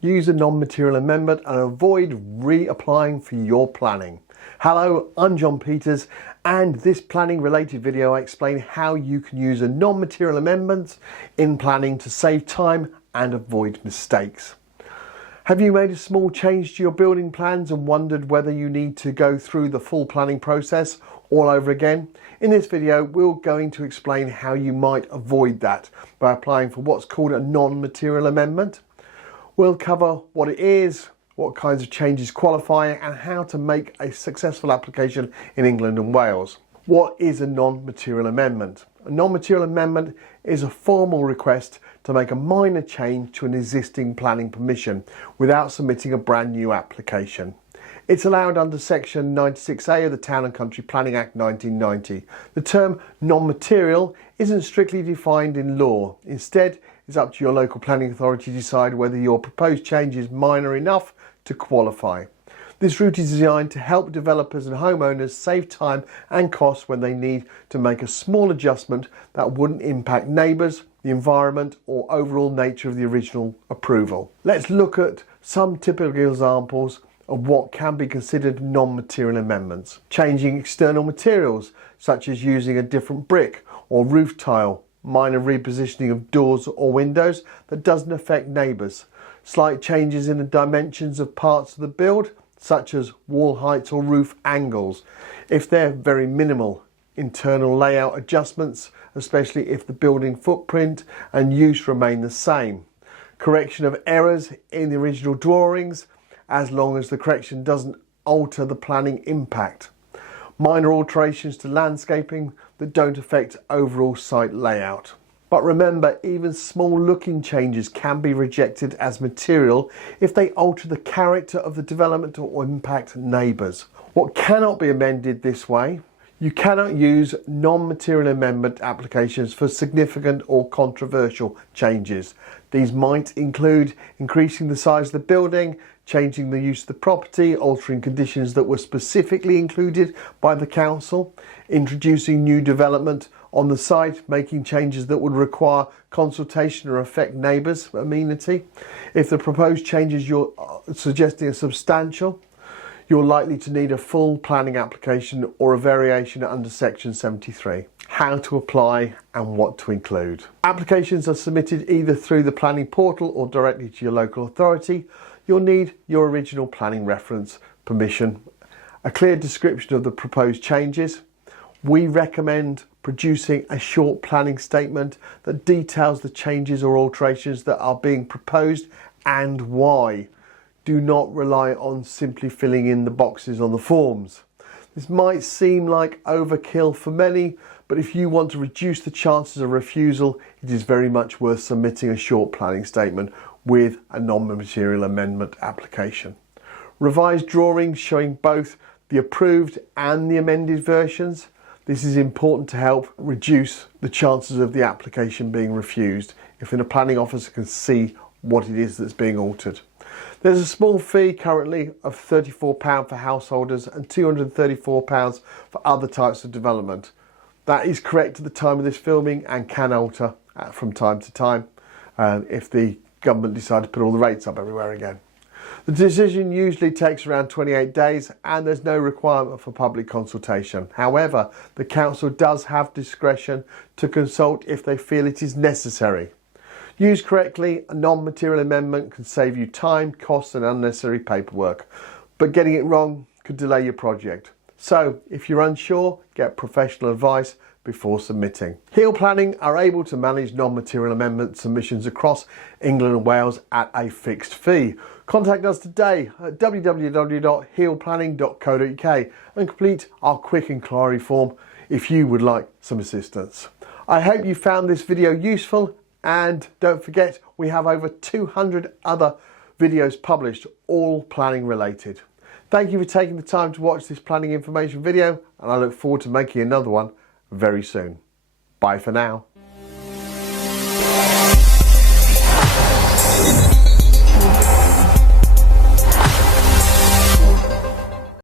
use a non-material amendment and avoid reapplying for your planning. Hello, I'm John Peters, and this planning related video I explain how you can use a non-material amendment in planning to save time and avoid mistakes. Have you made a small change to your building plans and wondered whether you need to go through the full planning process all over again? In this video, we're going to explain how you might avoid that by applying for what's called a non-material amendment. We'll cover what it is, what kinds of changes qualify, and how to make a successful application in England and Wales. What is a non-material amendment? A non-material amendment is a formal request to make a minor change to an existing planning permission without submitting a brand new application. It's allowed under section 96A of the Town and Country Planning Act 1990. The term non-material isn't strictly defined in law. Instead, it's up to your local planning authority to decide whether your proposed change is minor enough to qualify. This route is designed to help developers and homeowners save time and costs when they need to make a small adjustment that wouldn't impact neighbours, the environment, or overall nature of the original approval. Let's look at some typical examples of what can be considered non-material amendments. Changing external materials, such as using a different brick or roof tile, minor repositioning of doors or windows that doesn't affect neighbours, slight changes in the dimensions of parts of the build, such as wall heights or roof angles, if they're very minimal, internal layout adjustments, especially if the building footprint and use remain the same, correction of errors in the original drawings, as long as the correction doesn't alter the planning impact, minor alterations to landscaping that don't affect overall site layout. But remember, even small looking changes can be rejected as material if they alter the character of the development or impact neighbours. What cannot be amended this way? You cannot use non-material amendment applications for significant or controversial changes. These might include increasing the size of the building, changing the use of the property, altering conditions that were specifically included by the council, introducing new development on the site, making changes that would require consultation or affect neighbours' amenity. If the proposed changes you're suggesting are substantial, you're likely to need a full planning application or a variation under section 73. How to apply and what to include. Applications are submitted either through the planning portal or directly to your local authority. You'll need your original planning reference, permission, a clear description of the proposed changes. We recommend producing a short planning statement that details the changes or alterations that are being proposed and why. Do not rely on simply filling in the boxes on the forms. This might seem like overkill for many, but if you want to reduce the chances of refusal, it is very much worth submitting a short planning statement with a non-material amendment application. Revised drawings showing both the approved and the amended versions. This is important to help reduce the chances of the application being refused if a planning officer can see what it is that's being altered. There's a small fee currently of £34 for householders and £234 for other types of development. That is correct at the time of this filming and can alter from time to time if the government decide to put all the rates up everywhere again. The decision usually takes around 28 days and there's no requirement for public consultation. However, the council does have discretion to consult if they feel it is necessary. Used correctly, a non-material amendment can save you time, costs and unnecessary paperwork, but getting it wrong could delay your project. So if you're unsure, get professional advice before submitting. Heal Planning are able to manage non-material amendment submissions across England and Wales at a fixed fee. Contact us today at www.healplanning.co.uk and complete our quick inquiry form if you would like some assistance. I hope you found this video useful, and don't forget we have over 200 other videos published, all planning related. Thank you for taking the time to watch this planning information video, and I look forward to making another one very soon. Bye for now.